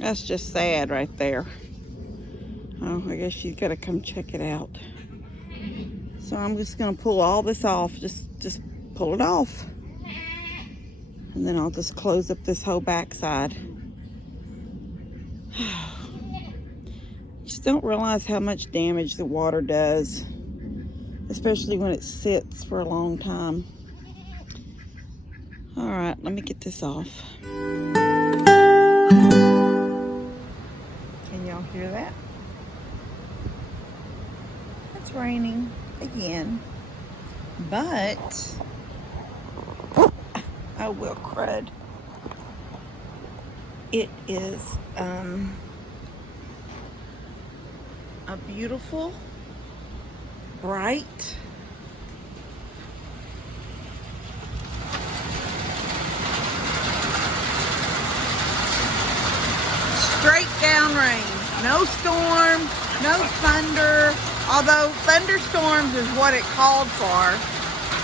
That's just sad right there. Oh, I guess she's gotta come check it out. So I'm just gonna pull all this off. Just pull it off. And then I'll just close up this whole backside. Just don't realize how much damage the water does, especially when it sits for a long time. All right, let me get this off. Can y'all hear that? It's raining again, but oh well, crud. It is a beautiful, bright, straight down rain. No storm, no thunder, although thunderstorms is what it called for.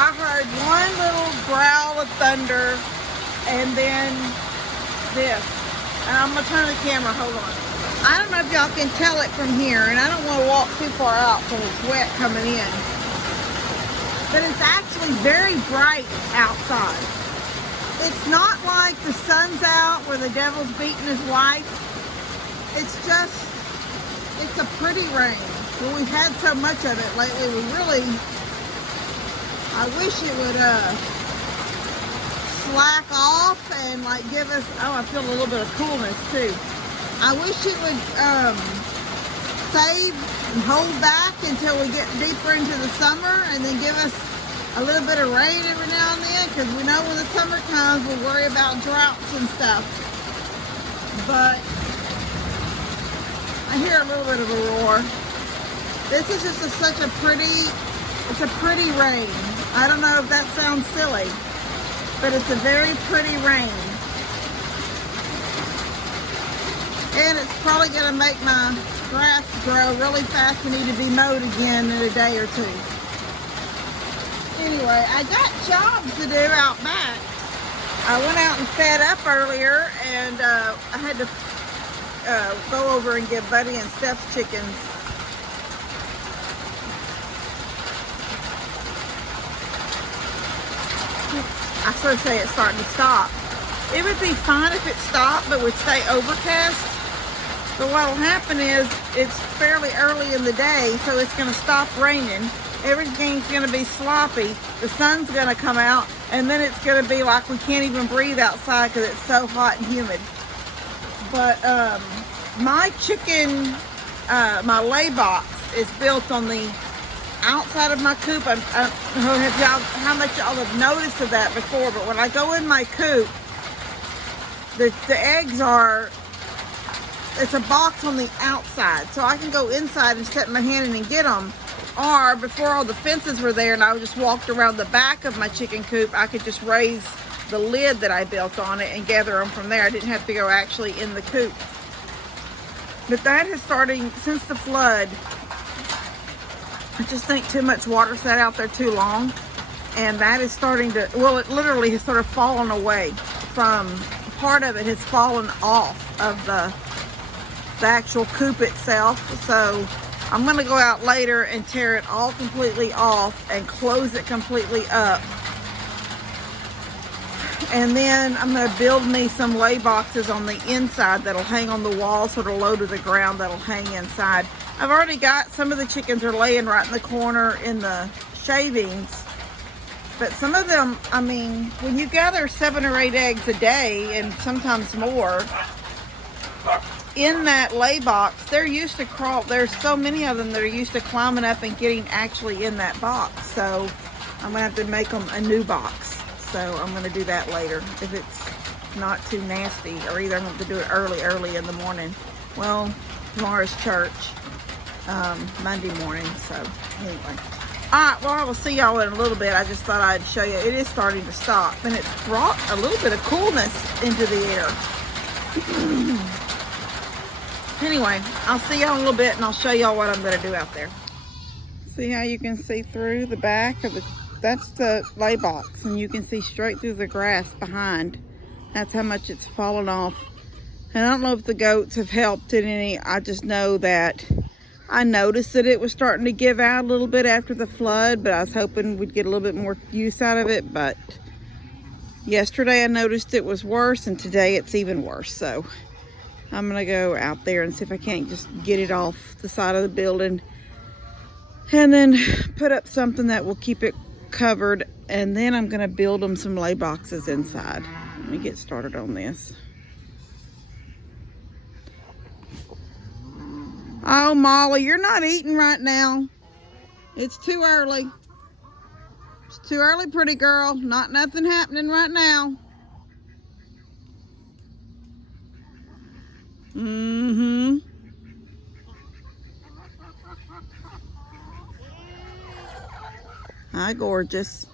I heard one little growl of thunder and then this. And I'm gonna turn the camera, hold on. I don't know if y'all can tell it from here, and I don't want to walk too far out because it's wet coming in. But it's actually very bright outside. It's not like the sun's out where the devil's beating his wife. It's just, it's a pretty rain. Well, we've had so much of it lately, I wish it would slack off and like give us, oh, I feel a little bit of coolness too. I wish it would save and hold back until we get deeper into the summer and then give us a little bit of rain every now and then, because we know when the summer comes we'll worry about droughts and stuff. But I hear a little bit of a roar. This is just such a pretty, it's a pretty rain. I don't know if that sounds silly, but it's a very pretty rain. And it's probably going to make my grass grow really fast and need to be mowed again in a day or two. Anyway, I got jobs to do out back. I went out and fed up earlier, and I had to go over and give Buddy and Steph's chickens I sort of say it's starting to stop. It would be fine if it stopped, but would stay overcast. But what will happen is it's fairly early in the day, so it's going to stop raining. Everything's going to be sloppy. The sun's going to come out, and then it's going to be like we can't even breathe outside because it's so hot and humid. But my chicken, my lay box is built on the outside of my coop. I don't know if how much y'all have noticed of that before, but when I go in my coop, the eggs are, it's a box on the outside, so I can go inside and stick my hand in and get them. Or before all the fences were there and I just walked around the back of my chicken coop, I could just raise the lid that I built on it and gather them from there. I didn't have to go actually in the coop. But that is starting since the flood. I just think too much water sat out there too long, and that is starting to, well, it literally has sort of fallen away from, part of it has fallen off of the actual coop itself. So I'm going to go out later and tear it all completely off and close it completely up. And then I'm going to build me some lay boxes on the inside that'll hang on the wall, sort of low to the ground, that'll hang inside. I've already got, some of the chickens are laying right in the corner in the shavings. But some of them, I mean, when you gather 7 or 8 eggs a day, and sometimes more, in that lay box, they're used to crawl. There's so many of them that are used to climbing up and getting actually in that box. So I'm gonna have to make them a new box. So I'm gonna do that later if it's not too nasty, or either I'm going to do it early in the morning. Well, tomorrow's church, Monday morning. So anyway. Alright, well, I will see y'all in a little bit. I just thought I'd show you. It is starting to stop, and it's brought a little bit of coolness into the air. Anyway, I'll see y'all in a little bit, and I'll show y'all what I'm going to do out there. See how you can see through the back of the, that's the lay box, and you can see straight through the grass behind. That's how much it's fallen off. And I don't know if the goats have helped in any. I just know that I noticed that it was starting to give out a little bit after the flood, but I was hoping we'd get a little bit more use out of it. But yesterday I noticed it was worse, and today it's even worse. So I'm gonna go out there and see if I can't just get it off the side of the building and then put up something that will keep it covered. And then I'm gonna build them some lay boxes inside. Let me get started on this. Oh, Molly, you're not eating right now. It's too early. It's too early, pretty girl. Not nothing happening right now. Mm-hmm. Hi, gorgeous.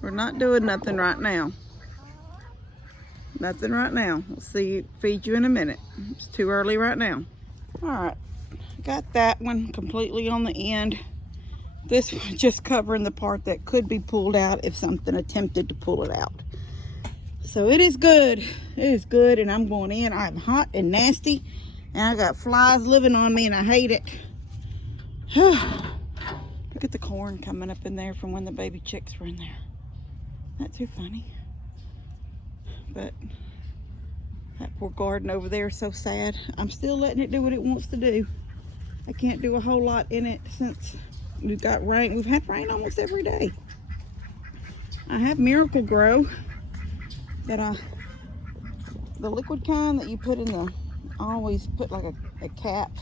We're not doing nothing right now. Nothing right now. We'll see. Feed you in a minute. It's too early right now. All right. Got that one completely on the end. This one just covering the part that could be pulled out if something attempted to pull it out. So it is good. It is good, and I'm going in. I'm hot and nasty, and I got flies living on me, and I hate it. Look at the corn coming up in there from when the baby chicks were in there. Not too funny. But that poor garden over there is so sad. I'm still letting it do what it wants to do. I can't do a whole lot in it since we've got rain. We've had rain almost every day. I have Miracle-Gro that the liquid kind that you put in the, I always put like a cap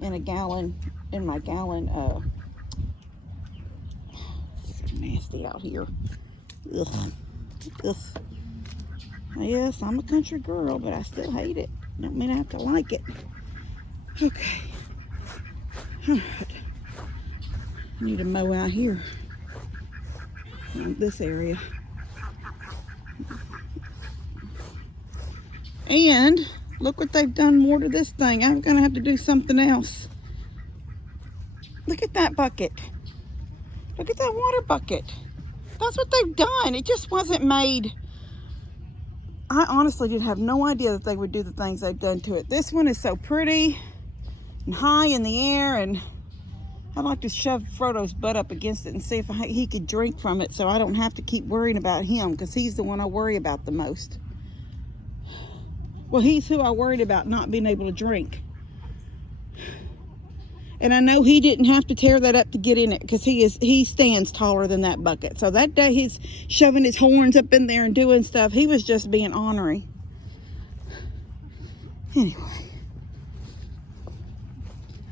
in a gallon, in my gallon. It's nasty out here. Ugh. Ugh. Yes, I'm a country girl, but I still hate it. Don't mean I have to like it. Okay. All right. I need to mow out here in this area. And look what they've done more to this thing. I'm gonna have to do something else. Look at that bucket. Look at that water bucket. That's what they've done. It just wasn't made. I honestly didn't have no idea that they would do the things they've done to it. This one is so pretty and high in the air, and I'd like to shove Frodo's butt up against it and see if he could drink from it, so I don't have to keep worrying about him, because he's the one I worry about the most. Well, he's who I worried about not being able to drink. And I know he didn't have to tear that up to get in it, because he stands taller than that bucket. So that day he's shoving his horns up in there and doing stuff. He was just being ornery. Anyway,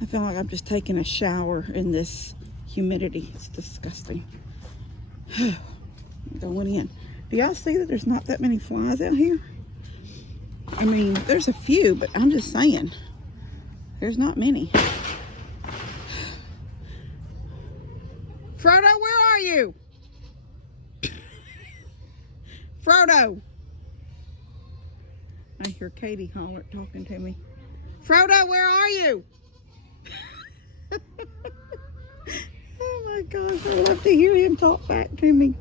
I feel like I'm just taking a shower in this humidity. It's disgusting. Going in. Do y'all see that there's not that many flies out here? I mean, there's a few, but I'm just saying, there's not many. Frodo, where are you? Frodo. I hear Katie holler talking to me. Frodo, where are you? Oh my gosh, I love to hear him talk back to me.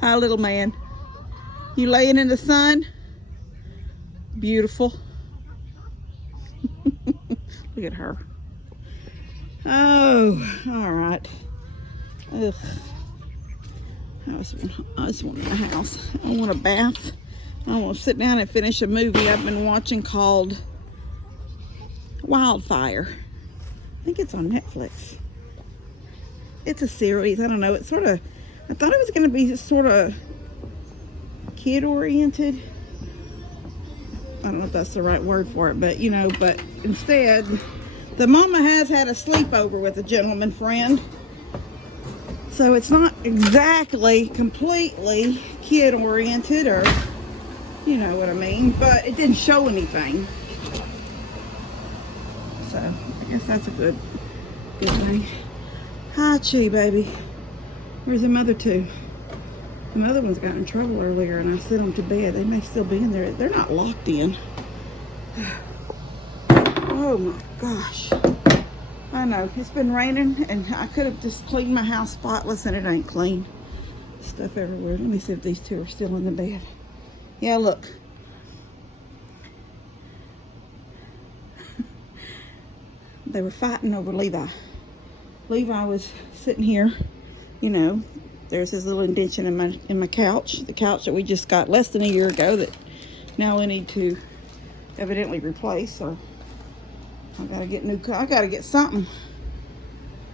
Hi, little man. You laying in the sun? Beautiful. Look at her. Oh, all right. Ugh. I just want a house. I want a bath. I want to sit down and finish a movie I've been watching called Wildfire. I think it's on Netflix. It's a series. I don't know. It's sort of, I thought it was going to be sort of kid-oriented. I don't know if that's the right word for it, but you know, but instead, the mama has had a sleepover with a gentleman friend. So it's not exactly completely kid-oriented, or you know what I mean, but it didn't show anything. So I guess that's a good thing. Hi, Chi, baby. Where's the mother two? The mother one's got in trouble earlier, and I sent them to bed. They may still be in there. They're not locked in. Oh my gosh. I know, it's been raining, and I could have just cleaned my house spotless, and it ain't clean. Stuff everywhere. Let me see if these two are still in the bed. Yeah, look. They were fighting over Levi. Levi was sitting here, you know. There's his little indention in my couch. The couch that we just got less than a year ago that now we need to evidently replace. So I gotta get new. I gotta get something.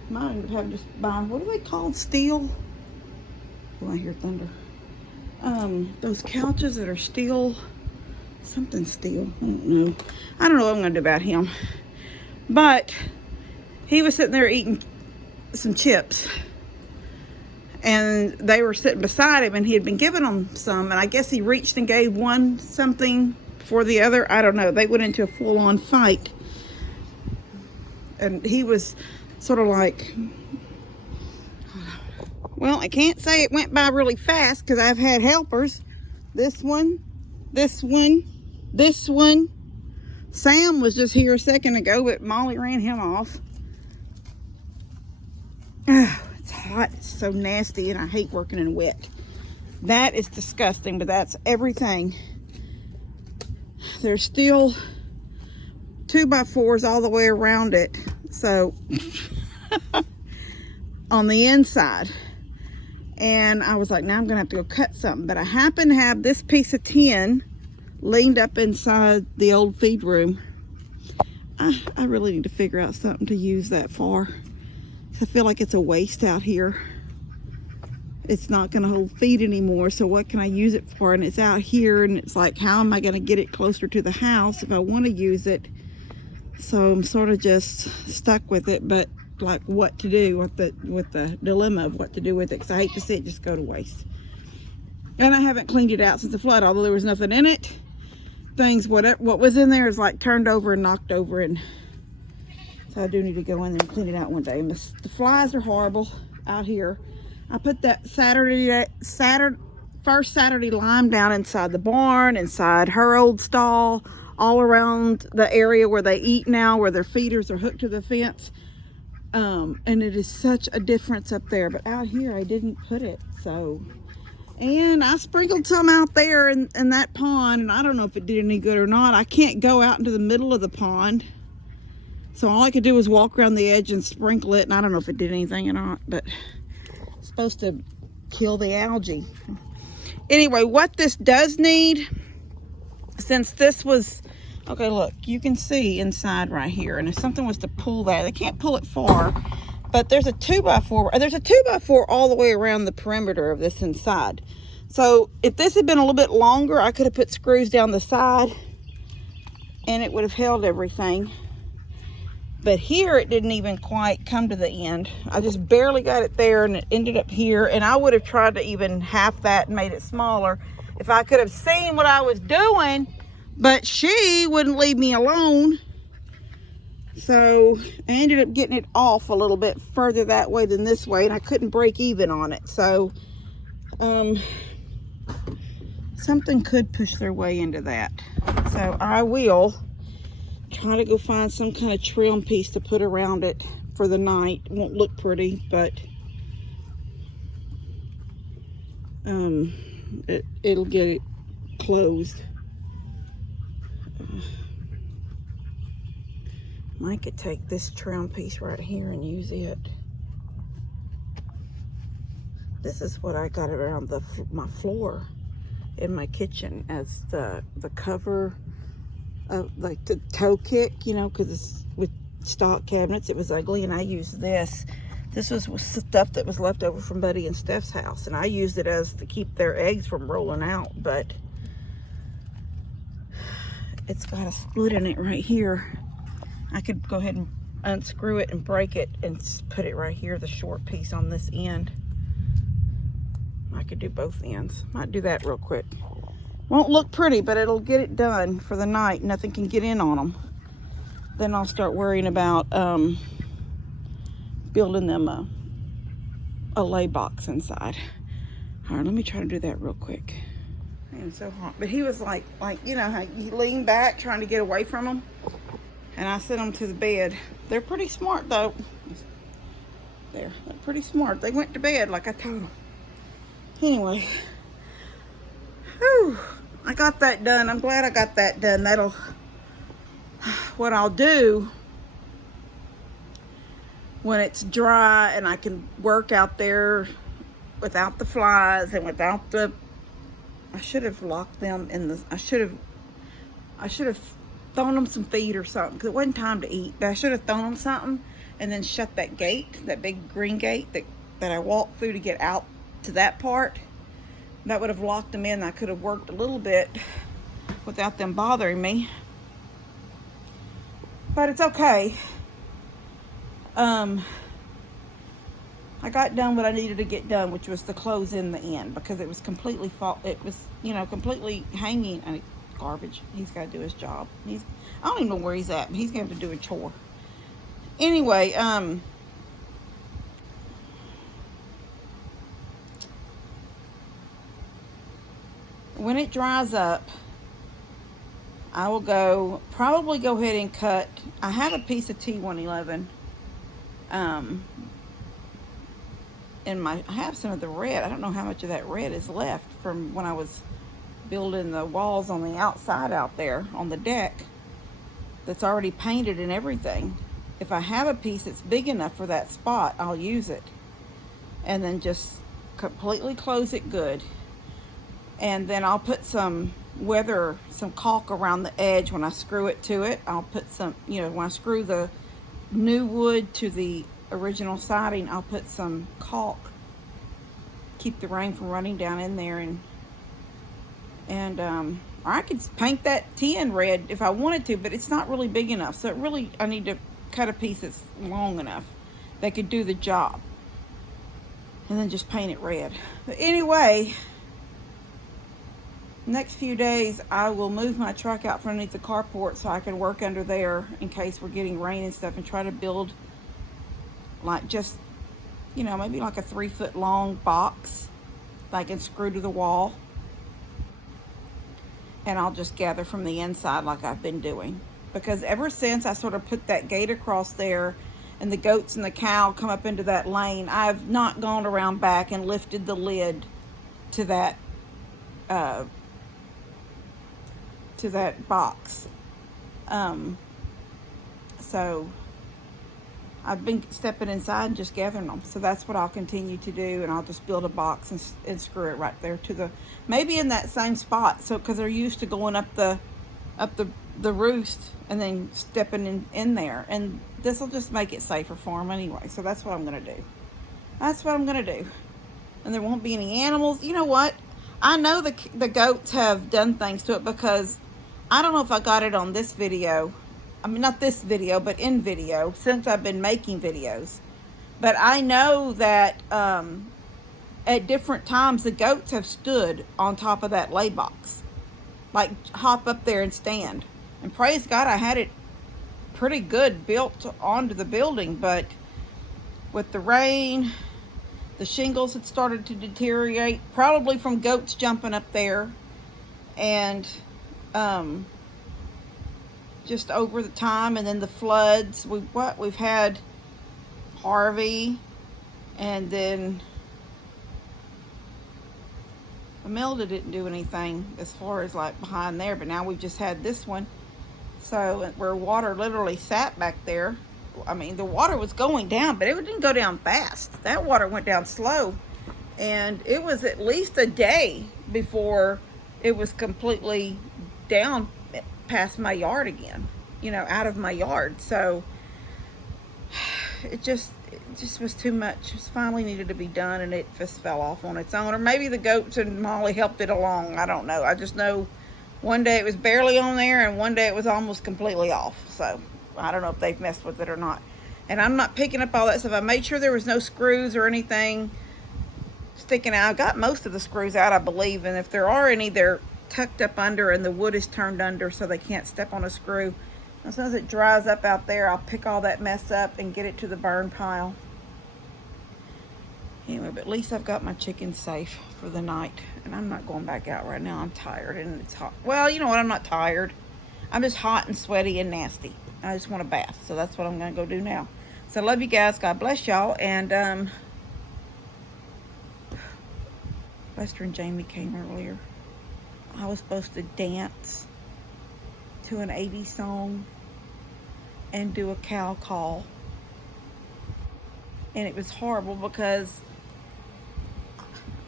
Might end up having to just buy, what are they called? Steel? Oh, I hear thunder. Those couches that are steel, something steel. I don't know. I don't know what I'm gonna do about him. But he was sitting there eating some chips, and they were sitting beside him, and he had been giving them some, and I guess he reached and gave one something for the other. I don't know. They went into a full-on fight, and he was sort of like, well, I can't say it went by really fast because I've had helpers. This one, this one, this one. Sam was just here a second ago, but Molly ran him off. Oh, it's hot. It's so nasty, and I hate working in wet. That is disgusting, but that's everything. There's still 2x4s all the way around it. So, on the inside. And I was like, now I'm going to have to go cut something. But I happen to have this piece of tin leaned up inside the old feed room. I really need to figure out something to use that for. I feel like it's a waste out here. It's not going to hold feed anymore, so what can I use it for? And it's out here, and it's like, how am I going to get it closer to the house if I want to use it? So I'm sort of just stuck with it, but like what to do with the dilemma of what to do with it, because I hate to see it just go to waste. And I haven't cleaned it out since the flood, although there was nothing in it. What was in there is like turned over and knocked over, and so I do need to go in there and clean it out one day. And the flies are horrible out here. I put that first Saturday lime down inside the barn, inside her old stall, all around the area where they eat now, where their feeders are hooked to the fence. And it is such a difference up there, but out here I didn't put it. So, and I sprinkled some out there in that pond, and I don't know if it did any good or not. I can't go out into the middle of the pond, so all I could do was walk around the edge and sprinkle it, and I don't know if it did anything or not, but it's supposed to kill the algae. Anyway, what this does need, since this was, okay, look, you can see inside right here, and if something was to pull that, they can't pull it far, but there's a 2x4, there's a 2x4 all the way around the perimeter of this inside. So if this had been a little bit longer, I could have put screws down the side and it would have held everything. But here it didn't even quite come to the end. I just barely got it there, and it ended up here, and I would have tried to even half that and made it smaller if I could have seen what I was doing, but she wouldn't leave me alone. So I ended up getting it off a little bit further that way than this way, and I couldn't break even on it. So something could push their way into that. So I will try to go find some kind of trim piece to put around it for the night. It won't look pretty, but it'll get it closed. I could take this trim piece right here and use it. This is what I got around my floor in my kitchen as the cover of, like, the toe kick, you know, because it's with stock cabinets. It was ugly, and I used this. This was stuff that was left over from Buddy and Steph's house, and I used it as to keep their eggs from rolling out, but it's got a split in it right here. I could go ahead and unscrew it and break it and put it right here, the short piece on this end. I could do both ends. Might do that real quick. Won't look pretty, but it'll get it done for the night. Nothing can get in on them. Then I'll start worrying about building them a lay box inside. All right, let me try to do that real quick. It's so hot. But he was like, you know how you lean back trying to get away from them? And I sent them to the bed. They're pretty smart, though. They're pretty smart. They went to bed like I told them. Anyway, whew, I got that done. I'm glad I got that done. That'll, what I'll do when it's dry and I can work out there without the flies and without the, I should have locked them in the, I should have thrown them some feed or something, because it wasn't time to eat, but I should have thrown them something and then shut that gate, that big green gate that I walked through to get out to that part. That would have locked them in. I could have worked a little bit without them bothering me, but it's okay. I got done what I needed to get done, which was to close in the end, because it was completely it was, you know, completely hanging. I mean, garbage. He's got to do his job. I don't even know where he's at, but he's going to have to do a chore. Anyway, when it dries up, I will probably go ahead and cut. I have a piece of T111. I have some of the red. I don't know how much of that red is left from when I was building the walls on the outside out there on the deck. That's already painted and everything. If I have a piece that's big enough for that spot, I'll use it. And then just completely close it good. And then I'll put some caulk around the edge when I screw it to it. I'll put some, you know, when I screw the new wood to the original siding, I'll put some caulk, keep the rain from running down in there, and or I could paint that tin red if I wanted to, but it's not really big enough, so I need to cut a piece that's long enough that could do the job, and then just paint it red. But anyway, next few days I will move my truck out from underneath the carport so I can work under there in case we're getting rain and stuff, and try to build like just, you know, maybe like a 3-foot long box that I can screw to the wall, and I'll just gather from the inside like I've been doing, because ever since I sort of put that gate across there and the goats and the cow come up into that lane, I've not gone around back and lifted the lid to that box. So I've been stepping inside and just gathering them. So that's what I'll continue to do, and I'll just build a box and screw it right there to maybe in that same spot. So, because they're used to going up the roost and then stepping in there, and this will just make it safer for them anyway. So that's what I'm gonna do. That's what I'm gonna do, and there won't be any animals. You know what? I know the goats have done things to it, because I don't know if I got it on this video. I mean, not this video, but in video, since I've been making videos. But I know that at different times the goats have stood on top of that lay box, like hop up there and stand. And praise God, I had it pretty good built onto the building, but with the rain, the shingles had started to deteriorate, probably from goats jumping up there, and just over the time, and then the floods. We've had Harvey, and then Imelda didn't do anything as far as like behind there, but now we've just had this one. So where water literally sat back there. I mean, the water was going down, but it didn't go down fast. That water went down slow, and it was at least a day before it was completely down past my yard again, you know, out of my yard. So it just was too much. It finally needed to be done, and it just fell off on its own. Or maybe the goats and Molly helped it along. I don't know. I just know one day it was barely on there, and one day it was almost completely off. So I don't know if they've messed with it or not. And I'm not picking up all that stuff. I made sure there was no screws or anything sticking out. I got most of the screws out, I believe, and if there are any, they're tucked up under, and the wood is turned under so they can't step on a screw. As soon as it dries up out there, I'll pick all that mess up and get it to the burn pile. Anyway, but at least I've got my chickens safe for the night, and I'm not going back out right now. I'm tired and it's hot. Well, you know what? I'm not tired. I'm just hot and sweaty and nasty. I just want a bath, so that's what I'm going to go do now. So I love you guys. God bless y'all, and Lester and Jamie came earlier. I was supposed to dance to an 80s song and do a cow call. And it was horrible because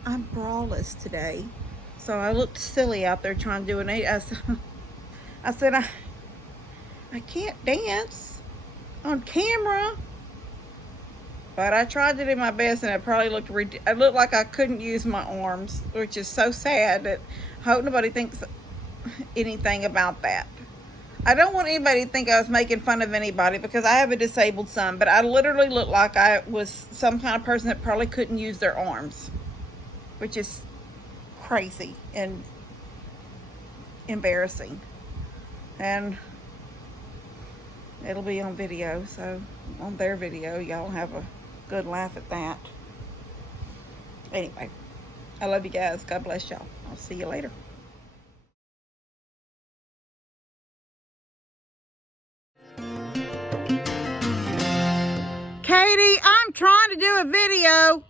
I'm braless today. So I looked silly out there trying to do an 80. I said, I can't dance on camera. But I tried to do my best, and it probably looked it looked like I couldn't use my arms, which is so sad. That I hope nobody thinks anything about that. I don't want anybody to think I was making fun of anybody because I have a disabled son, but I literally looked like I was some kind of person that probably couldn't use their arms, which is crazy and embarrassing. And it'll be on video, so on their video, y'all have a good laugh at that. Anyway, I love you guys. God bless y'all. I'll see you later. Katie, I'm trying to do a video.